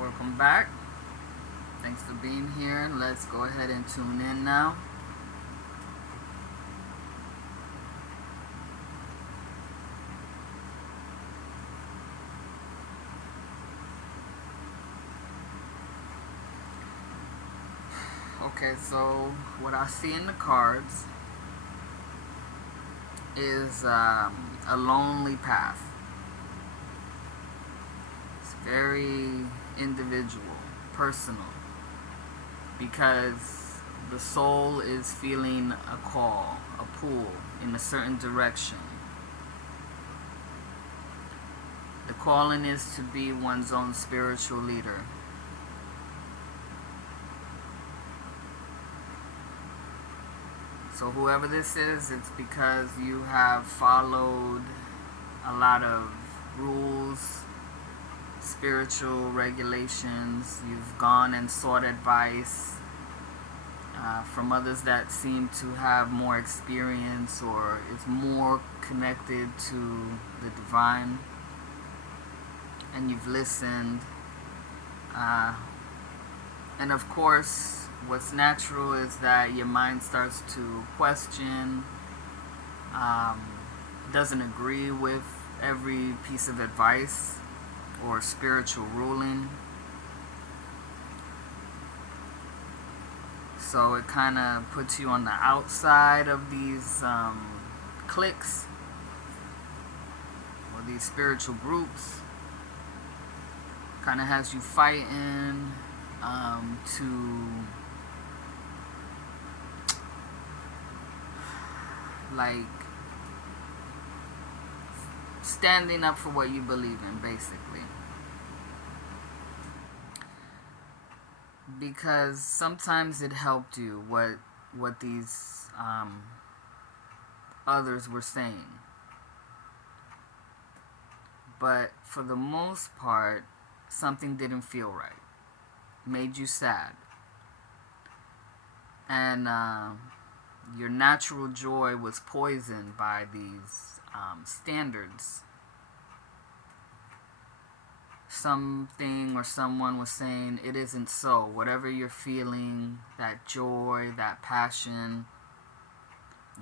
Welcome back. Thanks for being here. Let's go ahead and tune in now. Okay, so what I see in the cards is a lonely path. It's very individual, personal, because the soul is feeling a call, a pull in a certain direction. The calling is to be one's own spiritual leader. So whoever this is, it's because you have followed a lot of rules, spiritual regulations. You've gone and sought advice from others that seem to have more experience or is more connected to the divine. And you've listened. Uh, and of course, what's natural is that your mind starts to question, um, doesn't agree with every piece of advice or spiritual ruling. So it kind of puts you on the outside of these cliques or these spiritual groups. Kind of has you fighting to like standing up for what you believe in, basically. Because sometimes it helped you what these others were saying, but for the most part, something didn't feel right, made you sad, and your natural joy was poisoned by these standards. Something or someone was saying it isn't so. Whatever you're feeling, that joy, that passion,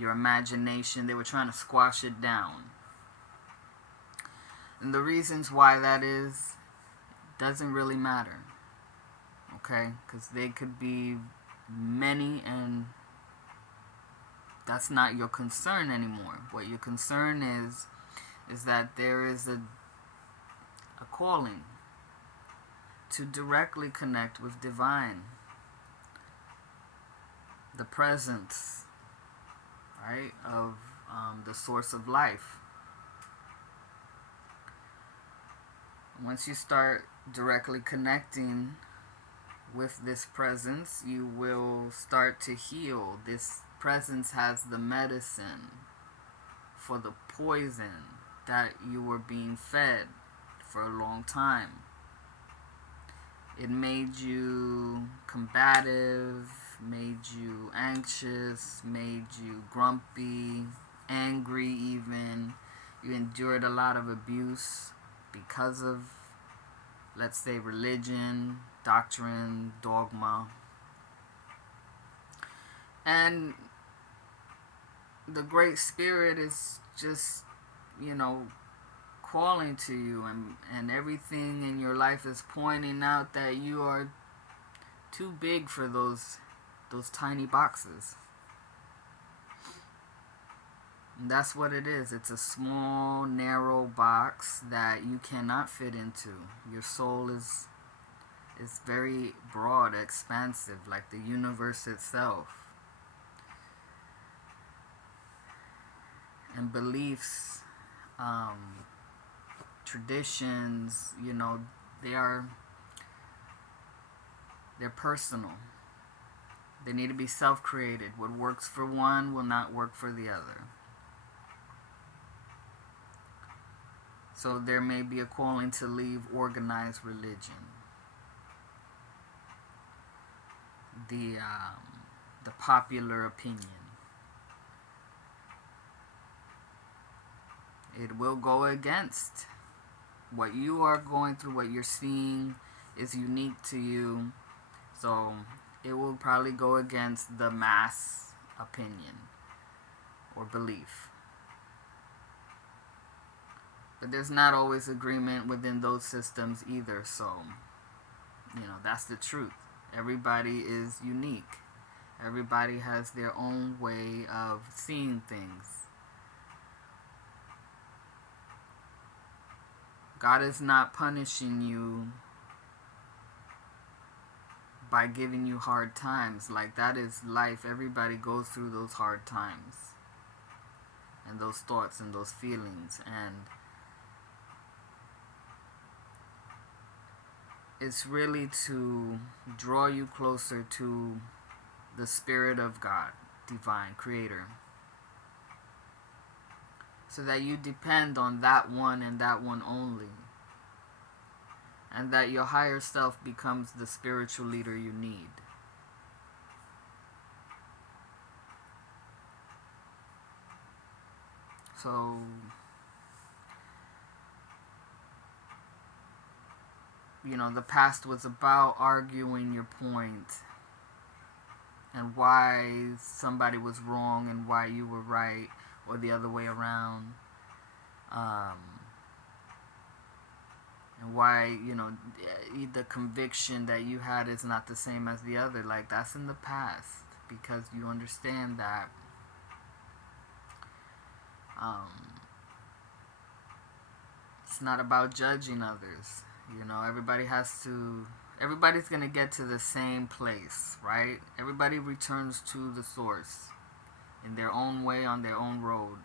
your imagination, they were trying to squash it down. And the reasons why that is doesn't really matter, okay? Because they could be many, and that's not your concern anymore. What your concern is that there is a calling to directly connect with divine, the presence, right, of the source of life. Once you start directly connecting with this presence, you will start to heal. This presence has the medicine for the poison that you were being fed for a long time. It made you combative, made you anxious, made you grumpy, angry even. You endured a lot of abuse because of, let's say, religion, doctrine, dogma. And the Great Spirit is just, calling to you, and everything in your life is pointing out that you are too big for those tiny boxes. And that's what it is. It's a small, narrow box that you cannot fit into. Your soul is very broad, expansive, like the universe itself. And beliefs, traditions, they're personal. They need to be self-created. What works for one will not work for the other. So there may be a calling to leave organized religion. The popular opinion. It will go against what you are going through, what you're seeing is unique to you. So it will probably go against the mass opinion or belief. But there's not always agreement within those systems either. So, that's the truth. Everybody is unique. Everybody has their own way of seeing things. God is not punishing you by giving you hard times. Like, that is life. Everybody goes through those hard times and those thoughts and those feelings, and it's really to draw you closer to the Spirit of God, divine creator, so that you depend on that one and that one only, and that your higher self becomes the spiritual leader you need. So, the past was about arguing your point and why somebody was wrong and why you were right, or the other way around. And why, the conviction that you had is not the same as the other. Like, that's in the past, because you understand that it's not about judging others. Everybody's going to get to the same place, right? Everybody returns to the source in their own way, on their own road.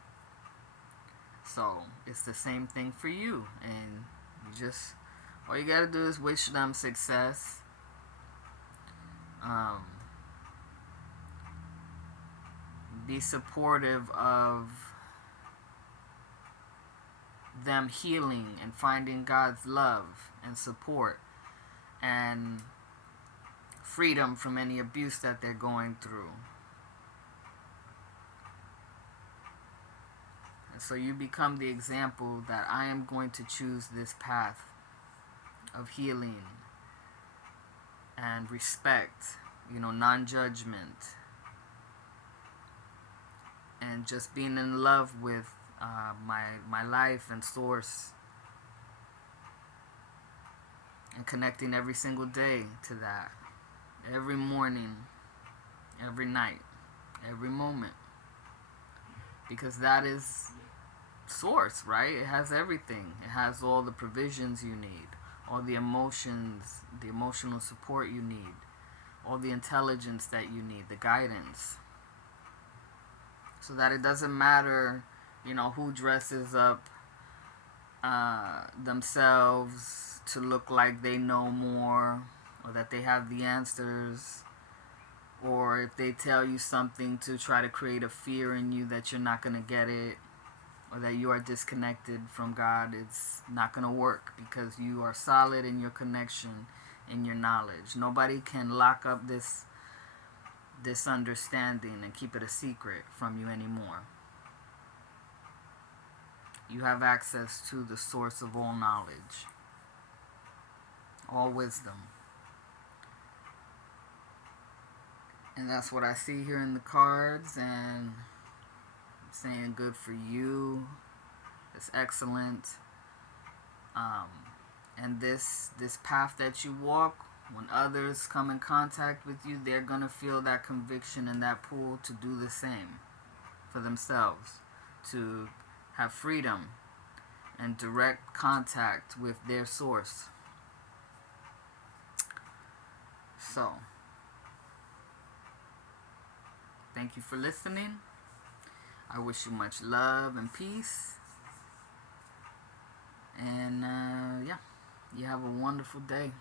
So it's the same thing for you, and all you gotta do is wish them success. Be supportive of them healing and finding God's love and support and freedom from any abuse that they're going through. And so you become the example that I am going to choose this path of healing and respect, non-judgment, and just being in love with my life and source, and connecting every single day to that, every morning, every night, every moment, because that is source, right? It has everything. It has all the provisions you need, all the emotions, the emotional support you need, all the intelligence that you need, the guidance, so that it doesn't matter, who dresses up themselves to look like they know more, or that they have the answers, or if they tell you something to try to create a fear in you that you're not going to get it, or that you are disconnected from God. It's not going to work, because you are solid in your connection, in your knowledge. Nobody can lock up this understanding and keep it a secret from you anymore. You have access to the source of all knowledge, all wisdom. And that's what I see here in the cards, and I'm saying good for you. It's excellent. And this path that you walk, when others come in contact with you, they're going to feel that conviction and that pull to do the same for themselves, to have freedom and direct contact with their source. So, thank you for listening. I wish you much love and peace. And you have a wonderful day.